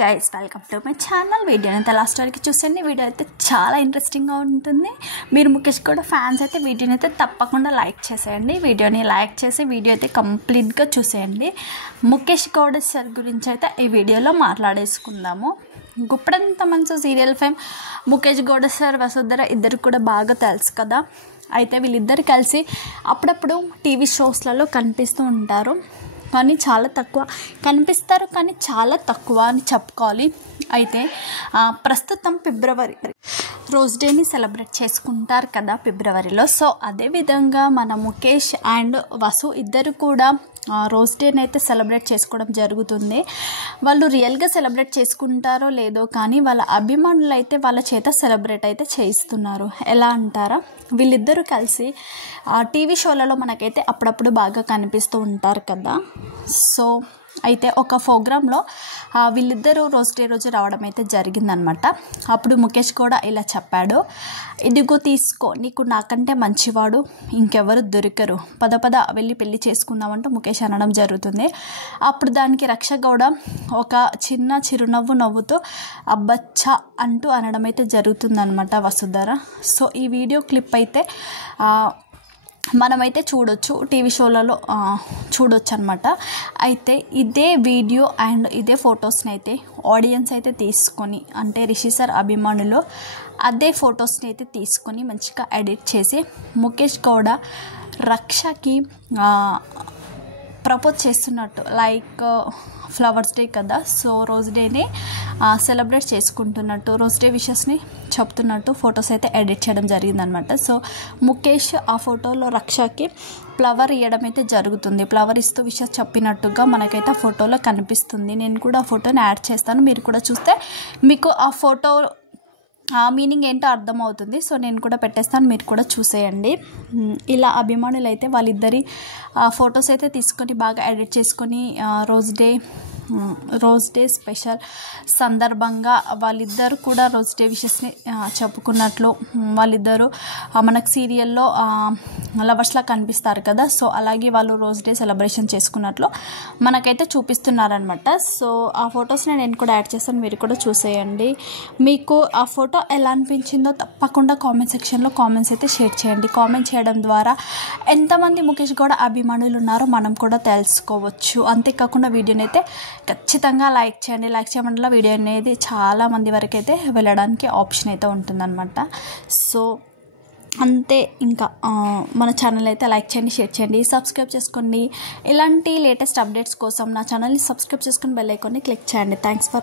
Guys, welcome to my channel. వీడియోని అయితే last వరకు చూసండి. వీడియో అయితే చాలా ఇంట్రెస్టింగ్గా ఉంటుంది. మీరు ముఖేష్ గౌడ ఫ్యాన్స్ అయితే వీడియోని అయితే తప్పకుండా లైక్ చేసేయండి. వీడియోని లైక్ చేసి వీడియో అయితే కంప్లీట్గా చూసేయండి. ముఖేష్ గౌడ సార్ గురించి అయితే ఈ వీడియోలో మాట్లాడేసుకుందాము. గుప్పడంత మంచి serial fame Mukesh Gowda sir, Vasudhara ఇద్దరు కూడా బాగా తెలుసు కదా. అయితే వీళ్ళిద్దరు కలిసి అప్పుడప్పుడు టీవీ షోస్లలో కనిపిస్తూ ఉంటారు, కానీ చాలా తక్కువ కనిపిస్తారు, కానీ చాలా తక్కువ అని చెప్పుకోవాలి. అయితే ప్రస్తుతం ఫిబ్రవరి రోజ్ డేని సెలబ్రేట్ చేసుకుంటారు కదా ఫిబ్రవరిలో. సో అదేవిధంగా మన ముఖేష్ అండ్ వసు ఇద్దరు కూడా రోజ్ డేని అయితే సెలబ్రేట్ చేసుకోవడం జరుగుతుంది. వాళ్ళు రియల్గా సెలబ్రేట్ చేసుకుంటారో లేదో కానీ వాళ్ళ అభిమానులు అయితే వాళ్ళ చేత సెలబ్రేట్ అయితే చేయిస్తున్నారు. ఎలా అంటారా, వీళ్ళిద్దరూ కలిసి టీవీ షోలలో మనకైతే అప్పుడప్పుడు బాగా కనిపిస్తూ ఉంటారు కదా. సో అయితే ఒక ప్రోగ్రాంలో వీళ్ళిద్దరూ రోజ్ డే రోజు రావడం అయితే జరిగిందనమాట. అప్పుడు ముఖేష్ కూడా ఇలా చెప్పాడు, ఇదిగో తీసుకో, నీకు నాకంటే మంచివాడు ఇంకెవరు దొరికరు, పద పద వెళ్ళి పెళ్లి చేసుకుందామంటూ ముఖేష్ అనడం జరుగుతుంది. అప్పుడు దానికి రక్ష గౌడ ఒక చిన్న చిరునవ్వు నవ్వుతూ అబ్బచ్చా అంటూ అనడం అయితే జరుగుతుందనమాట వసుధర. సో ఈ వీడియో క్లిప్ అయితే మనమైతే చూడొచ్చు, టీవీ షోలలో చూడొచ్చు అనమాట. అయితే ఇదే వీడియో అండ్ ఇదే ఫొటోస్ని అయితే ఆడియన్స్ అయితే తీసుకొని, అంటే రిషి సార్ అభిమానులు అదే ఫొటోస్ని అయితే తీసుకొని మంచిగా ఎడిట్ చేసి ముఖేష్ గౌడ రక్షకి ప్రపోజ్ చేస్తున్నట్టు, లైక్ ఫ్లవర్స్ డే కదా, సో రోజ్ డేని సెలబ్రేట్ చేసుకుంటున్నట్టు, రోజ్ డే విషెస్ని చెప్తున్నట్టు ఫొటోస్ అయితే ఎడిట్ చేయడం జరిగిందనమాట. సో ముఖేష్ ఆ ఫోటోలో రక్షకి ఫ్లవర్ ఇవ్వడం అయితే జరుగుతుంది. ఫ్లవర్ ఇస్తూ విషెస్ చెప్పినట్టుగా మనకైతే ఆ ఫోటోలో కనిపిస్తుంది. నేను కూడా ఆ ఫోటోని యాడ్ చేస్తాను, మీరు కూడా చూస్తే మీకు ఆ ఫోటో మీనింగ్ ఏంటో అర్థమవుతుంది. సో నేను కూడా పెట్టేస్తాను, మీరు కూడా చూసేయండి. ఇలా అభిమానులు అయితే వాళ్ళిద్దరి ఫొటోస్ అయితే తీసుకొని బాగా ఎడిట్ చేసుకొని రోజ్ డే స్పెషల్ సందర్భంగా వాళ్ళిద్దరు కూడా రోజ్ డే విషెస్ని చెప్పుకున్నట్లు, వాళ్ళిద్దరూ మనకు సీరియల్లో లవర్స్లా కనిపిస్తారు కదా, సో అలాగే వాళ్ళు రోజ్ డే సెలబ్రేషన్ చేసుకున్నట్లు మనకైతే చూపిస్తున్నారనమాట. సో ఆ ఫొటోస్ని నేను కూడా యాడ్ చేస్తాను, మీరు కూడా చూసేయండి. మీకు ఆ ఫోటో ఎలా అనిపించిందో తప్పకుండా కామెంట్ సెక్షన్లో కామెంట్స్ అయితే షేర్ చేయండి. కామెంట్ చేయడం ద్వారా ఎంతమంది ముఖేష్ గౌడ అభిమానులు ఉన్నారో మనం కూడా తెలుసుకోవచ్చు. అంతేకాకుండా వీడియోని అయితే ఖచ్చితంగా లైక్ చేయండి. లైక్ చేయడం వల్ల వీడియో అనేది చాలా మంది వరకు అయితే వెళ్ళడానికి ఆప్షన్ అయితే ఉంటుందన్నమాట. సో అంతే, ఇంకా మన ఛానల్ అయితే లైక్ చేయండి, షేర్ చేయండి, సబ్స్క్రైబ్ చేసుకోండి. ఇలాంటి లేటెస్ట్ అప్డేట్స్ కోసం నా ఛానల్ని సబ్స్క్రైబ్ చేసుకుని బెల్ ఐకాన్ని క్లిక్ చేయండి. Thanks for